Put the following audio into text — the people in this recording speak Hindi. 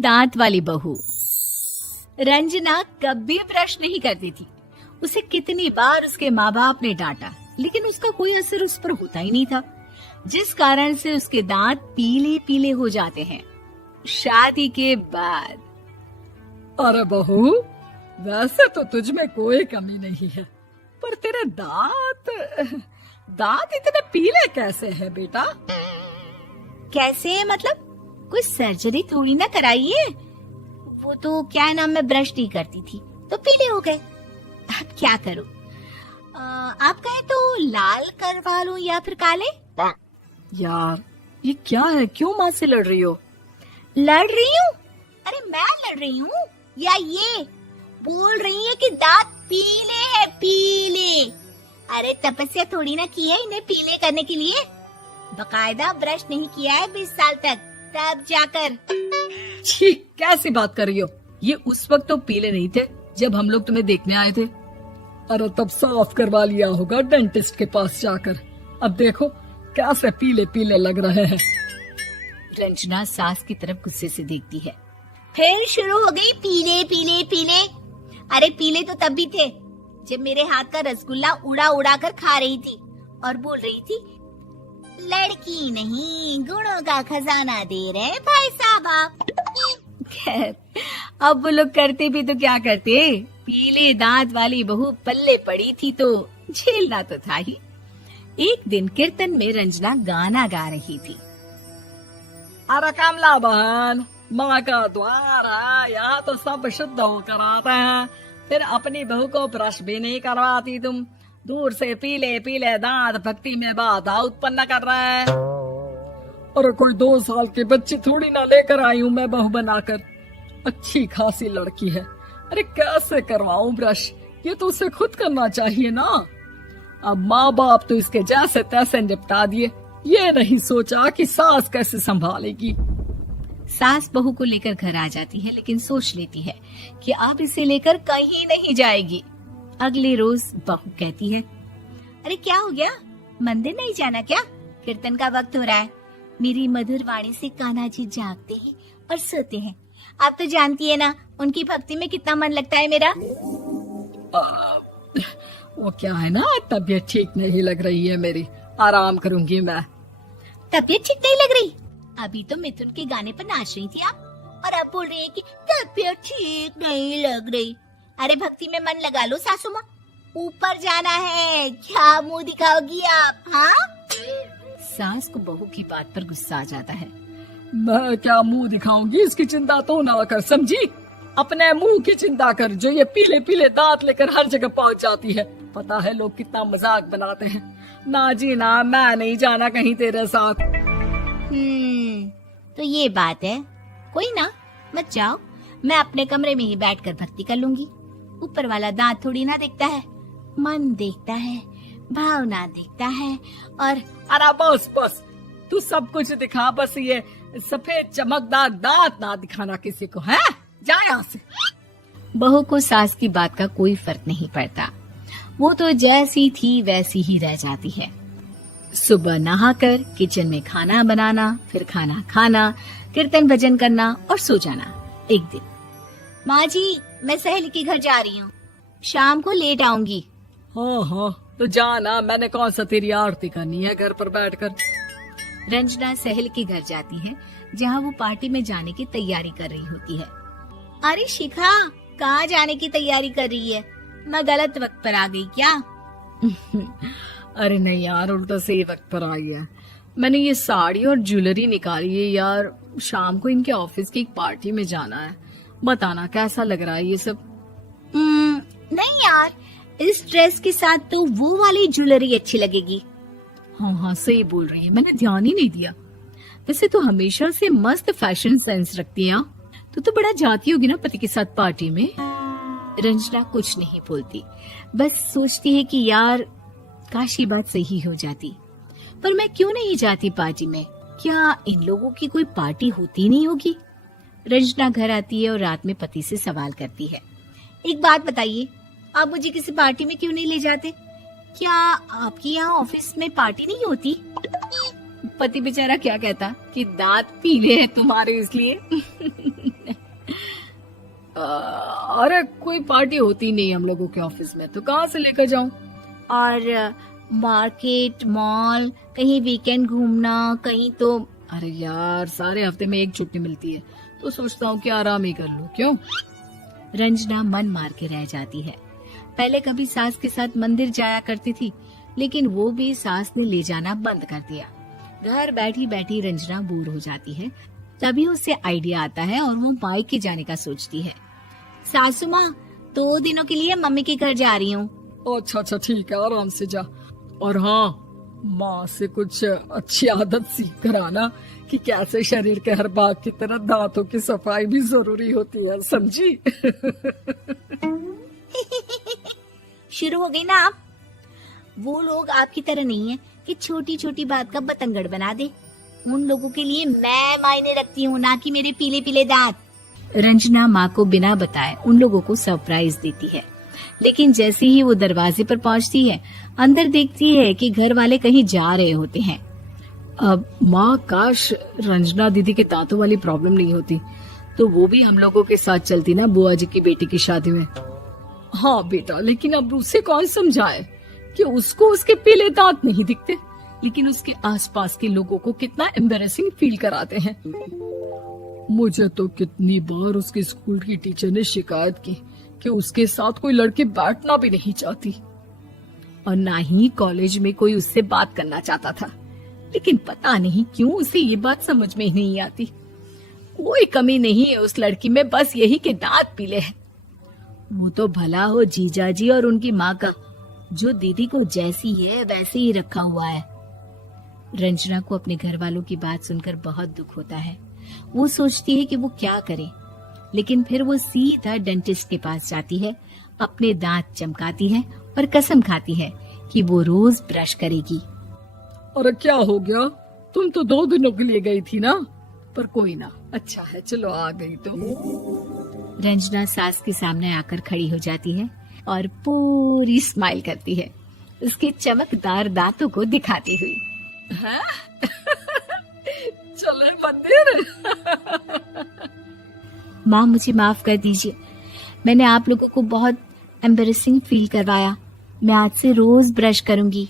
दांत वाली बहू। रंजना कभी ब्रश नहीं करती थी। उसे कितनी बार उसके माँ बाप ने डांटा, लेकिन उसका कोई असर उस पर होता ही नहीं था, जिस कारण से उसके दांत पीले पीले हो जाते हैं। शादी के बाद। अरे बहू, वैसे तो तुझ में कोई कमी नहीं है, पर तेरे दांत इतने पीले कैसे हैं बेटा? कैसे मतलब? कोई सर्जरी थोड़ी ना कराई है। वो तो क्या है ना, मैं ब्रश नहीं करती थी तो पीले हो गए। अब क्या करूं? आप कहें तो लाल करवा लूं या फिर काले? यार ये क्या है, क्यों माँ से लड़ रही हो? लड़ रही हूँ? अरे मैं लड़ रही हूँ या ये बोल रही है कि दांत पीले हैं, पीले। अरे तपस्या थोड़ी ना की है इन्हें पीले करने के लिए। बकायदा ब्रश नहीं किया है 20 साल तक, तब जाकर। छी, कैसी बात कर रही हो? ये उस वक्त तो पीले नहीं थे जब हम लोग तुम्हें देखने आए थे। अरे तब साफ करवा लिया होगा डेंटिस्ट के पास जाकर। अब देखो कैसे पीले पीले लग रहे हैं। रंजना सास की तरफ गुस्से से देखती है। फिर शुरू हो गई पीले पीले पीले। अरे पीले तो तब भी थे जब मेरे हाथ का रसगुल्ला उड़ा उड़ा कर खा रही थी और बोल रही थी, लड़की नहीं गुणों का खजाना दे रहे भाई साहब आप। खैर, अब वो लोग करते भी तो क्या करते, पीले दांत वाली बहू पल्ले पड़ी थी तो झेलना तो था ही। एक दिन कीर्तन में रंजना गाना गा रही थी। अरे कमला बहन, माँ का द्वार है, यहाँ तो सब शुद्ध होकर आते हैं, फिर अपनी बहू को ब्रश भी नहीं करवाती तुम। दूर से पीले पीले दांत भक्ति में बाधा उत्पन्न कर रहे हैं। अरे कोई 2 साल के बच्चे थोड़ी ना लेकर आई हूँ मैं बहू बनाकर। अच्छी खासी लड़की है, अरे कैसे करवाऊं ब्रश? ये तो उसे खुद करना चाहिए ना। अब माँ बाप तो इसके जैसे तैसे निपटा दिए, ये नहीं सोचा कि सास कैसे संभालेगी। सास बहू को लेकर घर आ जाती है, लेकिन सोच लेती है कि अब इसे लेकर कहीं नहीं जाएगी। अगले रोज बहू कहती है, अरे क्या हो गया, मंदिर नहीं जाना क्या? कीर्तन का वक्त हो रहा है। मेरी मधुर वाणी से कान्हा जी जागते हैं और सोते हैं। आप तो जानती है ना उनकी भक्ति में कितना मन लगता है मेरा। वो क्या है ना, तबीयत ठीक नहीं लग रही है मेरी, आराम करूंगी मैं। तबीयत ठीक नहीं लग रही? अभी तो मिथुन के गाने पर नाच रही थी आप, और अब बोल रही है कि तबीयत ठीक नहीं लग रही। अरे भक्ति में मन लगा लो सासू माँ, ऊपर जाना है, क्या मुंह दिखाओगी आप? हाँ? सास को बहू की बात पर गुस्सा आ जाता है। मैं क्या मुंह दिखाऊंगी, इसकी चिंता तो ना कर, समझी? अपने मुंह की चिंता कर, जो ये पीले पीले दांत लेकर हर जगह पहुंच जाती है। पता है लोग कितना मजाक बनाते हैं। ना जी ना, मैं नहीं जाना कहीं तेरे साथ। तो ये बात है। कोई ना, मत जाओ, मैं अपने कमरे में ही बैठकर भक्ति कर लूंगी। ऊपर वाला दांत थोड़ी ना देखता है, मन देखता है, भावना देखता है। और अरे बस बस, तू सब कुछ दिखा, बस ये सफेद चमकदार दांत ना दिखाना किसी को, है? जा यहाँ से। बहू को सास की बात का कोई फर्क नहीं पड़ता, वो तो जैसी थी वैसी ही रह जाती है। सुबह नहाकर किचन में खाना बनाना, फिर खाना खाना, कीर्तन भजन करना और सो जाना। एक दिन, माँ जी मैं सहेली के घर जा रही हूँ, शाम को लेट आऊंगी। हाँ हाँ तो जाना, मैंने कौन सा तेरी आरती करनी है घर पर बैठकर। रंजना सहेली के घर जाती है, जहाँ वो पार्टी में जाने की तैयारी कर रही होती है। अरे शिखा, कहाँ जाने की तैयारी कर रही है? मैं गलत वक्त पर आ गई क्या? अरे नहीं यार, उल्टा सही वक्त पर आ गया। मैंने ये साड़ी और ज्वेलरी निकाली है यार, शाम को इनके ऑफिस की एक पार्टी में जाना है। बताना कैसा लग रहा है ये सब? नहीं यार, इस ड्रेस के साथ तो वो वाली ज्वेलरी अच्छी लगेगी। हाँ हाँ सही बोल रही है, मैंने ध्यान ही नहीं दिया। वैसे तो हमेशा से मस्त फैशन सेंस रखती है। तो बड़ा जाती होगी ना पति के साथ पार्टी में। रंजना कुछ नहीं बोलती, बस सोचती है कि यार काश ये बात सही हो जाती, पर मैं क्यों नहीं जाती पार्टी में? क्या इन लोगों की कोई पार्टी होती नहीं होगी? रंजना घर आती है और रात में पति से सवाल करती है, एक बात बताइए, आप मुझे किसी पार्टी में क्यों नहीं ले जाते? क्या आपकी यहाँ ऑफिस में पार्टी नहीं होती? पति बेचारा क्या कहता कि दांत पीले हैं तुम्हारे इसलिए। अरे कोई पार्टी होती नहीं हम लोगों के ऑफिस में, तो कहाँ से लेकर जाऊं? और मार्केट, मॉल, कहीं वीकेंड घूमना, कहीं तो। अरे यार, सारे हफ्ते में एक छुट्टी मिलती है, तो सोचता हूँ कि आराम ही कर लूं। क्यों? रंजना मन मार के रह जाती है। पहले कभी सास के साथ मंदिर जाया करती थी, लेकिन वो भी सास ने ले जाना बंद कर दिया। घर बैठी बैठी रंजना बोर हो जाती है। तभी उसे आइडिया आता है और वो मायके जाने का सोचती है। सासू माँ, 2 दिनों के लिए मम्मी के घर जा रही हूँ। अच्छा ठीक है, आराम से जा। और हाँ, माँ से कुछ अच्छी आदत सीख कर आना कि कैसे शरीर के हर भाग की तरह दांतों की सफाई भी जरूरी होती है, समझी? शुरू हो गई ना आप। वो लोग आपकी तरह नहीं है कि छोटी छोटी बात का बतंगड़ बना दे। उन लोगों के लिए मैं मायने रखती हूँ, ना कि मेरे पीले पीले दांत। रंजना माँ को बिना बताए उन लोगों को सरप्राइज देती है, लेकिन जैसे ही वो दरवाजे पर पहुंचती है, अंदर देखती है कि घर वाले कहीं जा रहे होते हैं। अब माँ, काश रंजना दीदी के दांतों वाली प्रॉब्लम नहीं होती, तो वो भी हम लोगों के साथ चलती ना बुआ जी की बेटी की शादी में। हाँ बेटा, लेकिन अब उसे कौन समझाए कि उसको उसके पीले दांत नहीं दिखते, लेकिन उसके आसपास के लोगों को कितना एम्बैरेसिंग फील कराते हैं। मुझे तो कितनी बार उसके स्कूल की टीचर ने शिकायत की कि उसके साथ कोई लड़की बैठना भी नहीं चाहती, और ना ही कॉलेज में कोई उससे बात करना चाहता था। लेकिन पता नहीं क्यों उसे ये बात समझ में ही नहीं आती। कोई कमी नहीं है उस लड़की में, बस यही कि दांत पीले हैं। वो तो भला हो जीजा जी और उनकी माँ का, जो दीदी को जैसी है वैसे ही रखा हुआ है। रंजना को अपने घर वालों की बात सुनकर बहुत दुख होता है। वो सोचती है कि वो क्या करे, लेकिन फिर वो सीधा डेंटिस्ट के पास जाती है, अपने दांत चमकाती है और कसम खाती है कि वो रोज ब्रश करेगी। अरे क्या हो गया? तुम तो 2 दिनों के लिए गई थी ना, पर कोई ना, अच्छा है, चलो आ गई तो। रंजना सास के सामने आकर खड़ी हो जाती है और पूरी स्माइल करती है, उसके चमकदार दांतों को दिखाती हुई। हाँ? चले मंदिर। माँ, मुझे माफ कर दीजिए, मैंने आप लोगों को बहुत एम्बैरेसिंग फील करवाया। मैं आज से रोज ब्रश करूंगी।